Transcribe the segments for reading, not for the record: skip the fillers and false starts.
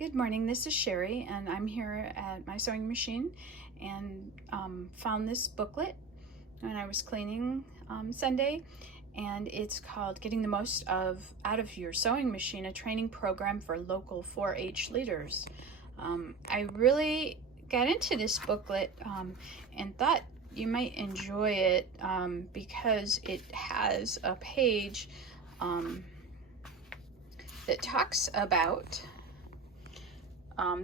Good morning, this is Sherry, and I'm here at my sewing machine and found this booklet when I was cleaning Sunday, and it's called Getting the Most Out of Your Sewing Machine, a training program for local 4-H leaders. I really got into this booklet and thought you might enjoy it because it has a page that talks about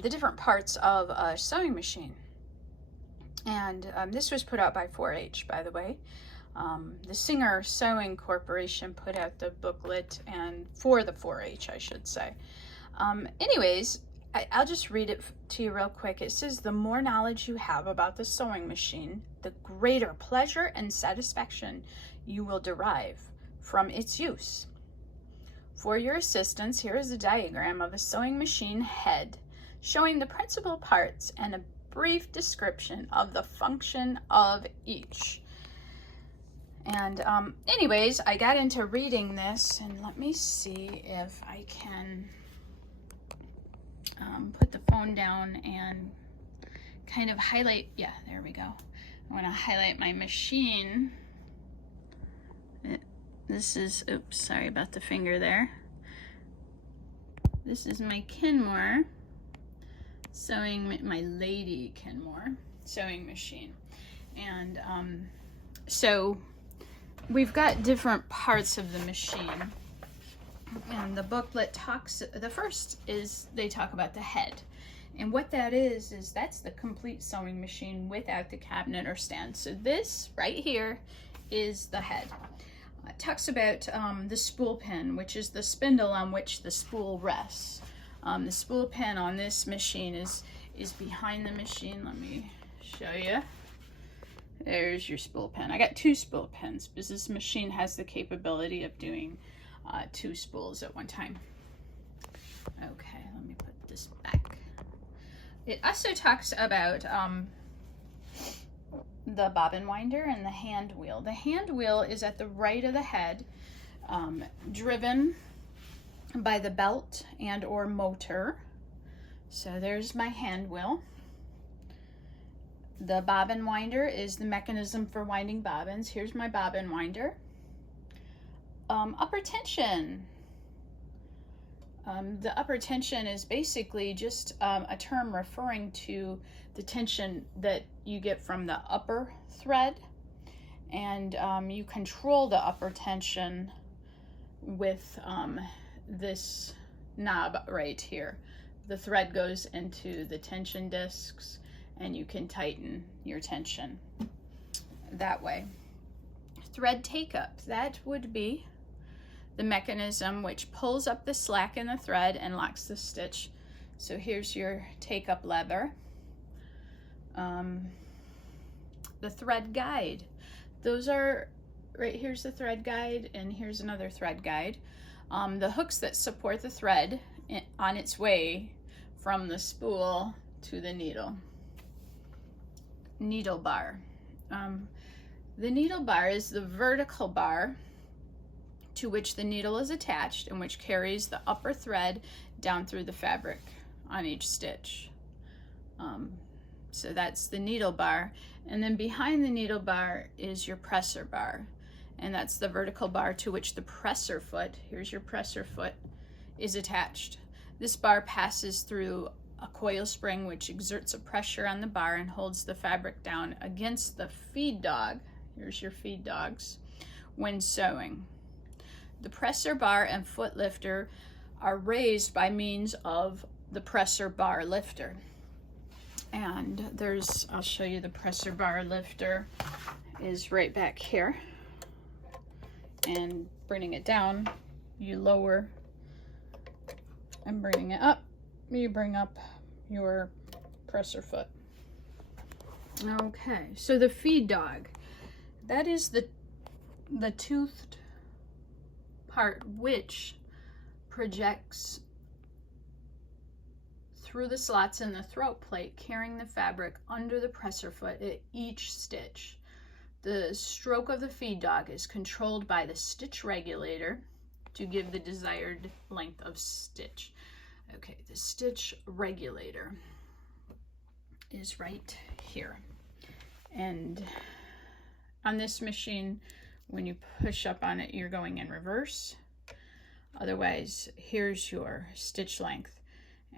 the different parts of a sewing machine. And this was put out by 4-H, by the way. The Singer Sewing Corporation put out the booklet, and for the 4-H, I should say. Anyways, I'll just read it to you real quick. It says, the more knowledge you have about the sewing machine, the greater pleasure and satisfaction you will derive from its use. For your assistance, here is a diagram of a sewing machine head showing the principal parts and a brief description of the function of each. And anyways, I got into reading this, and let me see if I can put the phone down and kind of highlight. Yeah, there we go. I want to highlight my machine. This is, oops, sorry about the finger there. This is my Kenmore my Lady Kenmore sewing machine. And so we've got different parts of the machine. And the booklet talks, the first is they talk about the head. And what that is that's the complete sewing machine without the cabinet or stand. So this right here is the head. It talks about the spool pin, which is the spindle on which the spool rests. The spool pin on this machine is behind the machine. Let me show you. There's your spool pin. I got 2 spool pins because this machine has the capability of doing 2 spools at one time. Okay, let me put this back. It also talks about the bobbin winder and the hand wheel. The hand wheel is at the right of the head, driven by the belt and or motor. So there's my hand wheel. The bobbin winder is the mechanism for winding bobbins. Here's my bobbin winder. Upper tension. The upper tension is basically just a term referring to the tension that you get from the upper thread, and you control the upper tension with this knob right here. The thread goes into the tension discs, and you can tighten your tension that way. Thread take up, that would be the mechanism which pulls up the slack in the thread and locks the stitch. So here's your take up lever. The thread guide, those are, right here's the thread guide, and here's another thread guide. The hooks that support the thread on its way from the spool to the needle. Needle bar. The needle bar is the vertical bar to which the needle is attached and which carries the upper thread down through the fabric on each stitch. So that's the needle bar. And then behind the needle bar is your presser bar. And that's the vertical bar to which the presser foot, here's your presser foot, is attached. This bar passes through a coil spring which exerts a pressure on the bar and holds the fabric down against the feed dog, here's your feed dogs, when sewing. The presser bar and foot lifter are raised by means of the presser bar lifter. And there's, I'll show you the presser bar lifter is right back here. And bringing it down, you lower, and bringing it up, you bring up your presser foot. Okay, so the feed dog, that is the toothed part which projects through the slots in the throat plate, carrying the fabric under the presser foot at each stitch. The stroke of the feed dog is controlled by the stitch regulator to give the desired length of stitch. Okay, the stitch regulator is right here. And on this machine, when you push up on it, you're going in reverse. Otherwise, here's your stitch length,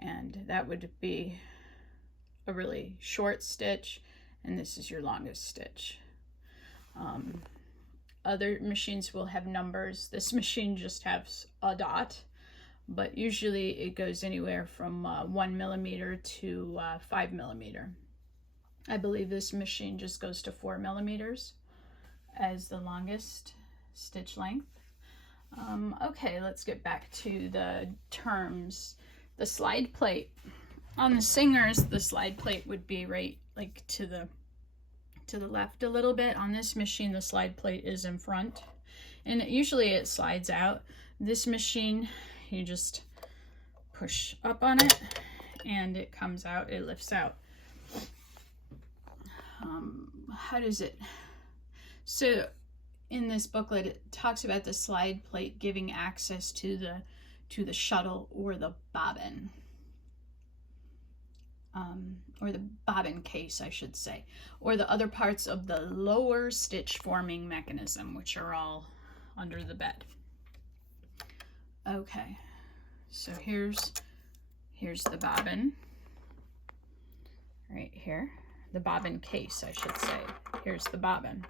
and that would be a really short stitch, and this is your longest stitch. Other machines will have numbers. This machine just has a dot, but usually it goes anywhere from 1 millimeter to 5 millimeter. I believe this machine just goes to 4 millimeters as the longest stitch length. Okay, let's get back to the terms. The slide plate. On the Singers, the slide plate would be right like to the left a little bit. On this machine, the slide plate is in front, and usually it slides out. This machine, you just push up on it and it comes out, it lifts out. How does it? So in this booklet, it talks about the slide plate giving access to the shuttle or the bobbin. Or the bobbin case, I should say, or the other parts of the lower stitch forming mechanism, which are all under the bed. Okay, so here's the bobbin right here, the bobbin case, I should say. Here's the bobbin.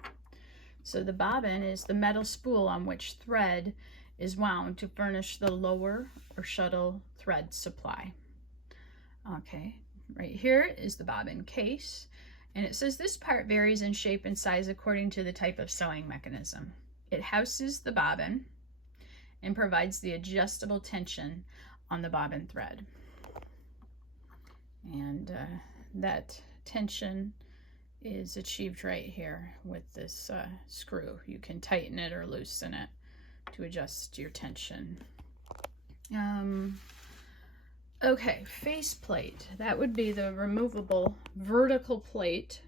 So the bobbin is the metal spool on which thread is wound to furnish the lower or shuttle thread supply. Okay. Right here is the bobbin case, and it says this part varies in shape and size according to the type of sewing mechanism. It houses the bobbin and provides the adjustable tension on the bobbin thread. And that tension is achieved right here with this screw. You can tighten it or loosen it to adjust your tension. Okay, face plate. That would be the removable vertical plate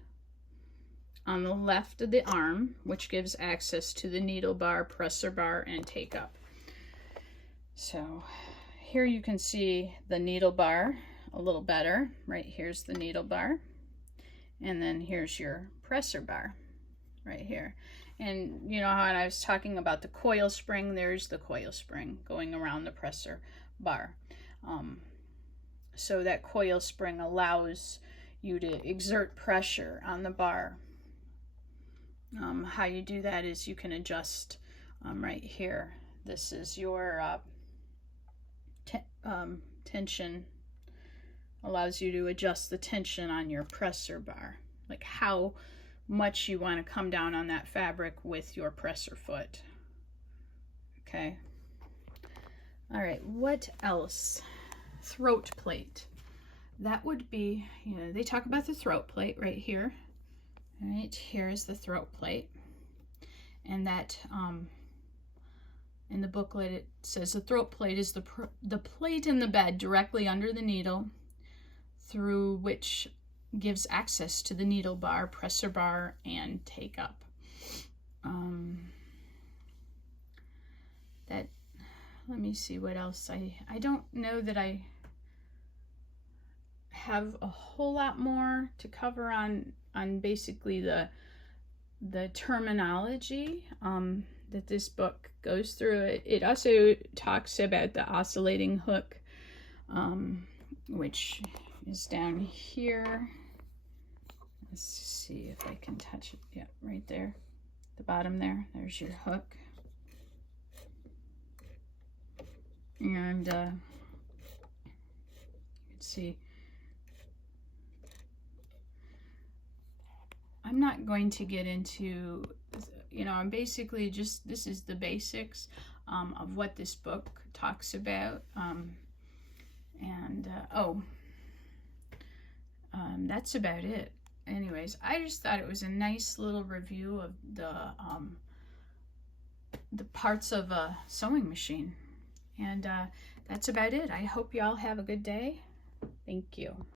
on the left of the arm, which gives access to the needle bar, presser bar, and take up. So here you can see the needle bar a little better. Right here's the needle bar, and then here's your presser bar right here. And you know how I was talking about the coil spring, there's the coil spring going around the presser bar. So that coil spring allows you to exert pressure on the bar. How you do that is you can adjust right here. This is your tension, allows you to adjust the tension on your presser bar, like how much you want to come down on that fabric with your presser foot. Okay. All right, what else? Throat plate. That would be, you know, they talk about the throat plate right here. Right here is the throat plate, and that in the booklet it says the throat plate is the plate in the bed directly under the needle, through which gives access to the needle bar, presser bar, and take up. Let me see what else. I don't know that I have a whole lot more to cover on basically the terminology that this book goes through. It also talks about the oscillating hook, which is down here. Let's see if I can touch it. Yeah, right there, the bottom there. There's your hook. And you can see, I'm not going to get into, you know, I'm basically just, this is the basics of what this book talks about. That's about it. Anyways, I just thought it was a nice little review of the parts of a sewing machine. And that's about it. I hope y'all have a good day. Thank you.